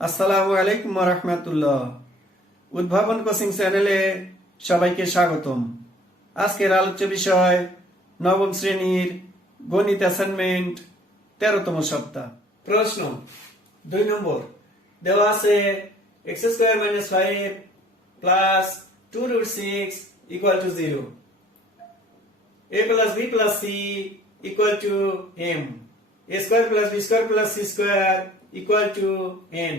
আসসালামু আলাইকুম রাহমাতুল্লাহ। উদ্ভাবন কোচিং চ্যানেলে সবাইকে স্বাগতম। আজকের আলোচ্য বিষয় নবম শ্রেণীর গণিত অ্যাসাইনমেন্ট 13তম সপ্তাহ। প্রশ্ন 2 নম্বর, দেওয়া আছে x² - 5 plus 2√6 = 0, a plus b plus c equal to m, a² plus b² plus c² equal to n,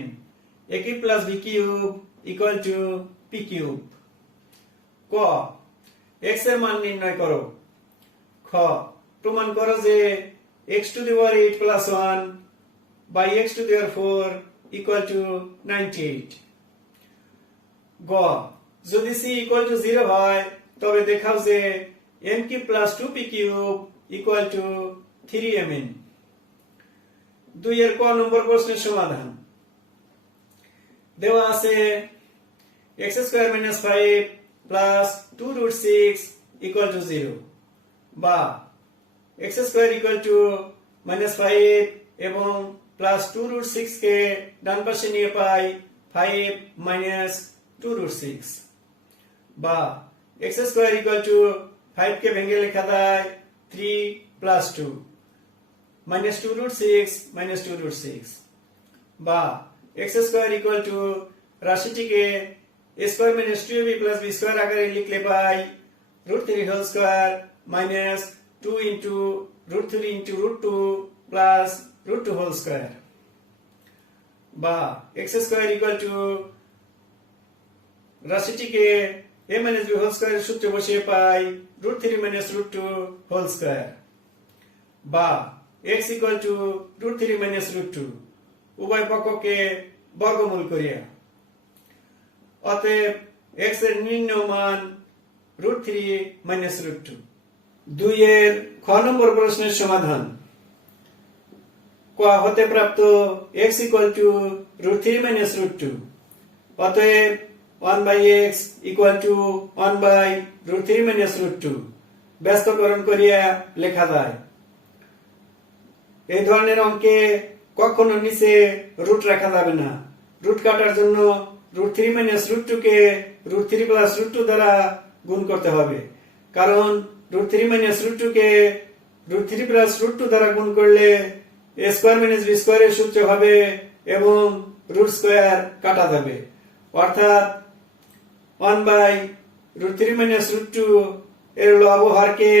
a cube plus b cube equal to p cube. ক, x এর মান নির্ণয় করো। খ, প্রমাণ করো যে x to the power 8 plus 1 by x to the power 4 equal to 98. গ, যদি c equal to 0 হয় তবে দেখাও যে m cube plus 2p cube equal to 3mn. 2 এর ক নম্বর প্রশ্নের সমাধান। দেওয়া আছে x² - 5 plus 2√6 equal to 0, বা x² equal to -5 এবং প্লাস 2√6 কে ডান পাশে নিয়ে পাই 5 minus 2√6, বা x² equal to 5 কে ভেঙে লেখা যায় 3 plus 2 minus 2√6 minus 2√6, বা x² equal to রাশিটিকে a² minus 2ab plus b² আকারে লিখলে পাই √3 whole square minus 2 into √3 into √2 plus √2 whole square, বা x² equal to রাশিটিকে a minus b whole square সূত্রে বসিয়ে পাই √3 minus √2 whole square, বা x equal to √3 minus √2 উভয় পক্ষকে বর্গমূল করিয়া। অতএব x এর নির্ণেয় মান √3 minus √2। 2 এর খ নম্বর প্রশ্নের সমাধান। ক হতে প্রাপ্ত x equal to √3 minus √2, অতএব 1/x equal to 1/√3 minus √2 ব্যস্তকরণ করিয়া লেখা যায়। এই ধরনের অঙ্কে কখনো নিচে রুট রাখা যাবে না। রুট কাটার জন্য √3 minus √2 কে √3 plus √2 দ্বারা গুণ করতে হবে, কারণ √3 minus √2 কে √3 plus √2 দ্বারা গুণ করলে a² minus b² এর সূত্র হবে এবং রুট স্কয়ার কাটা যাবে, অর্থাৎ 1/√3 minus √2 এর লব হরকে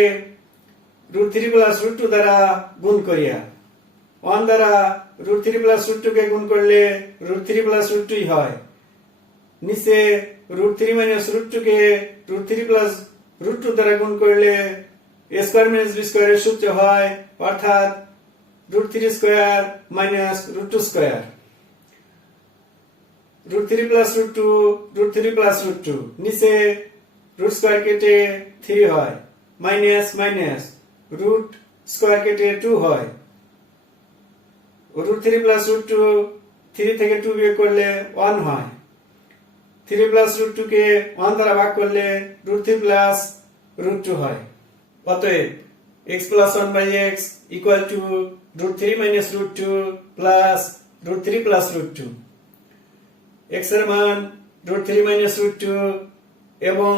√3 plus √2 দ্বারা গুণ করিয়া 1 দ্বারা √3 plus √2 কে গুণ করলে √3 plus √2 হয়। নিচে √3 minus √2 কে √3 plus √2 দ্বারা গুণ করলে a² minus b² এর সূত্র হয়, অর্থাৎ √3 square minus √2 square. √3 plus √2 √3 plus √2 নিচে রুট স্কয়ার কেটে 3 হয়, মাইনাস মাইনাস রুট স্কয়ার কেটে 2 হয়। √3 plus √2 3 থেকে 2 বিয়োগ করলে 1 হয়। 3 plus √2 কে 1 দ্বারা ভাগ করলে √3 plus √2 হয়। অতএব x plus 1/x equal to √3 minus √2 plus √3 plus √2। x এর মান √3 minus √2 এবং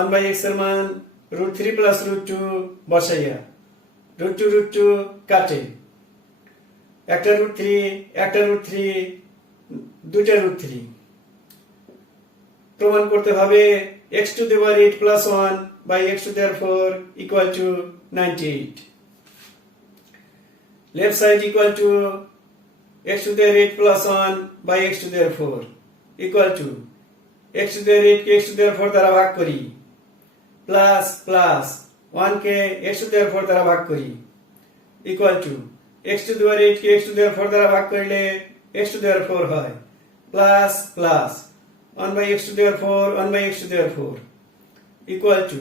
1/x এর মান √3 plus √2 বসাইয়া √2 কাটে, একটা √3 একটা √3 দুইটা √3। প্রমাণ করতে হবে x to the power 8 plus 1 by x to the power 4 equal to 98. Left side equal to x to the power 8 plus 1 by x to the power 4 equal to x to the power 8 K x to the power 4 দ্বারা ভাগ করি, plus plus 1 K x to the power 4 দ্বারা ভাগ করি, equal to x to the power 8 K x to the power 4 দ্বারা ভাগ করলে x to the power 4 হয়, plus plus 1/x to the power 4 1/x to the power 4 equal to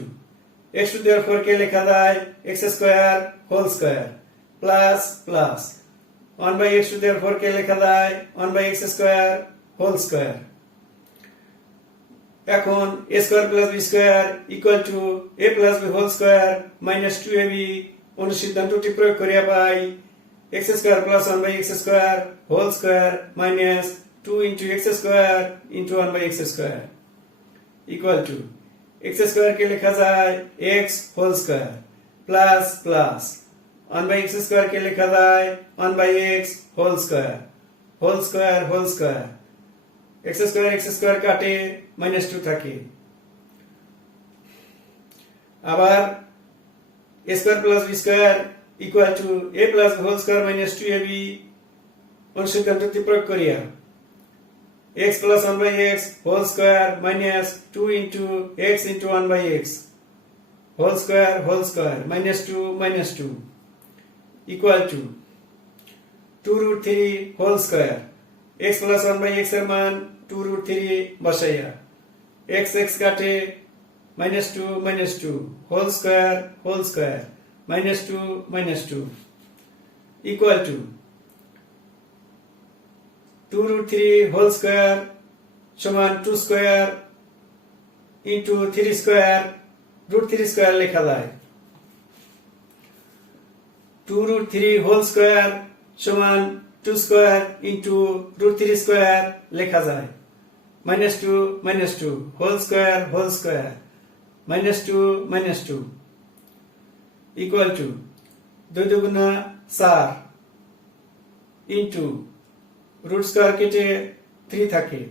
x to the power 4 কে লেখা যায় x² whole square, plus plus 1/x to the power 4 কে লেখা যায় 1/x² whole square। এখন a² plus b² equal to a plus b whole square minus 2ab অনুসিদ্ধান্তটি প্রয়োগ করিয়া পাই x² plus 1/x² whole square minus 2 into x square into 1 by x square equal to x square के लिखा जाए x whole square plus plus 1 by x square के लिखा जाए 1 by x whole square whole square x square काटे -2 থাকে আবার a square plus b square equal to a plus b whole square minus 2ab অনুসিদ্ধান্তটি প্রয়োগ করিয়া x plus 1 by x whole square minus 2 into x into 1 by x whole square minus 2 equal to 2 root 3 whole square x plus 1 by x এর মান 2 root 3 বসাইয়া x কাটে -2 whole square -2 equal to 2 root 3 whole square সমান 2 square into 3 square root 3 square লেখা যায় 2 root 3 whole square সমান 2 square into root 3 square লেখা যায় -2 whole square -2 equal to 2 দুগুণা 4 into root square কেটে 3 থাকে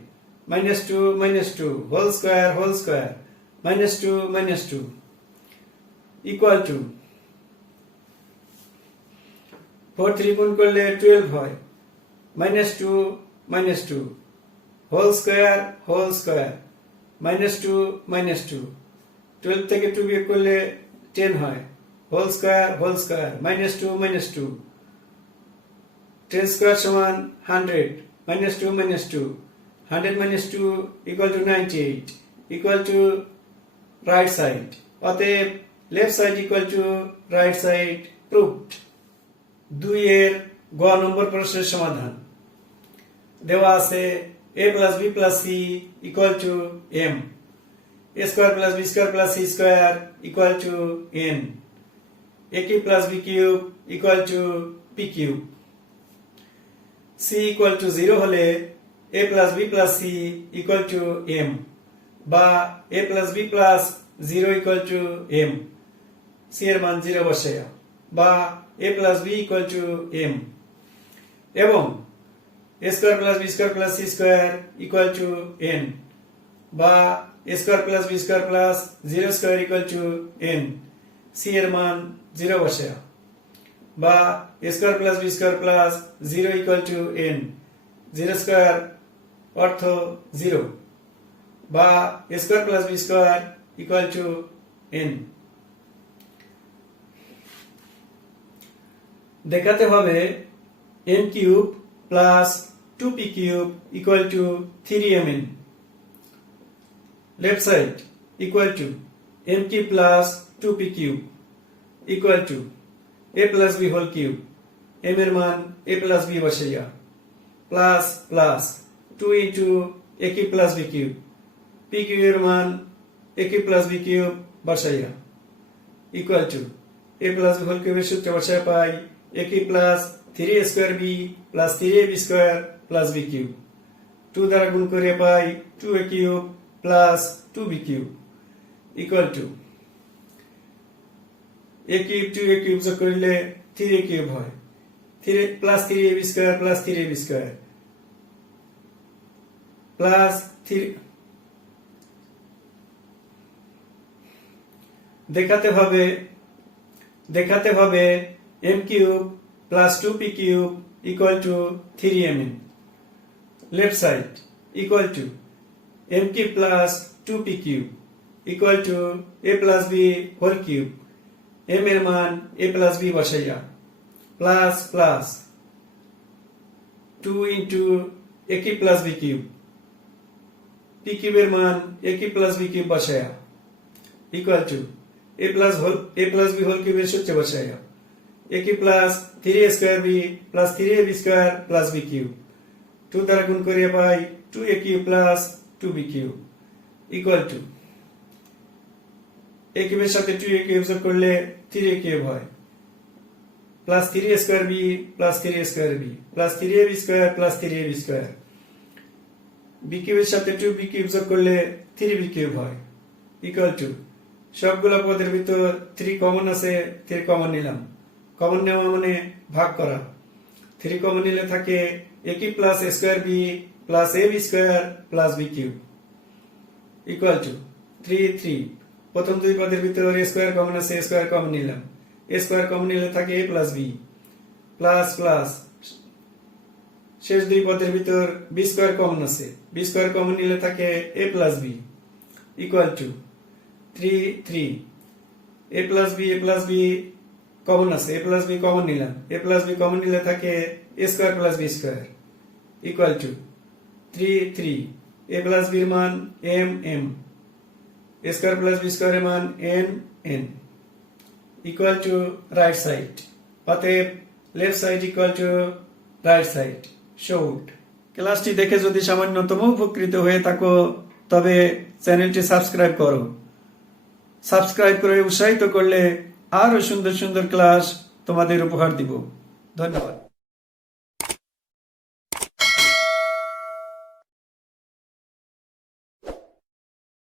-2 whole square -2 equal to 4 3 গুণ করলে 12 হয় -2 whole square -2 12 থেকে 2 বিয়োগ করলে 10 হয় whole square -2 10 square সমান 100 -2 100 -2 equal to 98 equal to right side অতএব left side equal to right side proved 2 এর গ নম্বর প্রশ্নের সমাধান দেওয়া আছে a plus b plus c equal to m a square plus b square plus c square equal to n a cube plus b cube equal to p cube c equal to 0 হলে a plus b plus c equal to m বা a plus b plus 0 equal to m c এর মান 0 বসাইয়া বা a plus b equal to m এবং a square plus b square plus c square equal to n বা a square plus b square plus 0 square equal to n c এর মান 0 বসাইয়া বা a square plus b square plus 0 equal to n 0 square অর্থ 0 বা a square plus b square equal to n দেখাতে হবে n cube plus 2p cube equal to 3mn left side equal to n cube plus 2p cube equal to a plus b whole cube m এর মান a plus b বসাইয়া plus 2 into a cube plus b cube p cube এর মান a cube plus b cube বসাইয়া equal to a plus b whole cube এর সূত্র বসাইয়া পাই a cube plus 3a square b plus 3ab square plus b cube 2 দ্বারা গুণ করে পাই 2a cube plus 2b cube equal to a cube 2a cube যোগ করলে 3a cube হয় 3 plus 3ab square plus 3ab square plus 3 দেখাতে হবে m cube plus 2p cube equal to 3mn left side equal to m cube plus 2p cube equal to a plus b whole cube m এর মান a plus b বসাইয়া plus 2 into a cube plus b cube p cube এর মান a cube plus b cube বসাইয়া equal to a plus b whole cube এর সূত্র বসাইয়া a cube plus 3a square b plus 3ab square plus b cube 2 দ্বারা গুণ করিয়া পাই 2a cube plus 2b cube equal to a cube এর সাথে 2a cube যোগ করলে 3a cube হয় plus 3a square b plus 3a square b plus 3ab square plus 3ab square B কিউবের সাথে 2b কিউব যোগ করলে 3b কিউব হয় ইকুয়াল টু সবগুলো পদের ভিতর 3 কমন আছে 3 কমন নিলাম কমন নেওয়া মানে ভাগ করা 3 কমন নিলে থাকে a cube plus a square b plus ab square plus b cube equal to 3 3 প্রথম দুই পদের ভিতর a স্কয়ার কমন আছে a স্কয়ার কমন নিলাম a স্কয়ার কমন নিলে থাকে a plus b plus plus শেষ দুই পদের ভিতর b স্কয়ার কমন আছে b স্কয়ার কমন নিলে থাকে a plus b equal to 3 3 a plus b common আছে a প্লাস b কমন নিলাম a প্লাস b কমন নিলে থাকে a square plus b square equal to 3 3 a plus b এর মান m m a square plus b square এর মান n n equal to right side অতএব left side equal to right side showed ক্লাসটি দেখে যদি সামান্যতম উপকৃত হয়ে থাকো তবে চ্যানেলটি সাবস্ক্রাইব করো সাবস্ক্রাইব করে উৎসাহিত করলে আরো সুন্দর সুন্দর ক্লাস তোমাদের উপহার দিব ধন্যবাদ।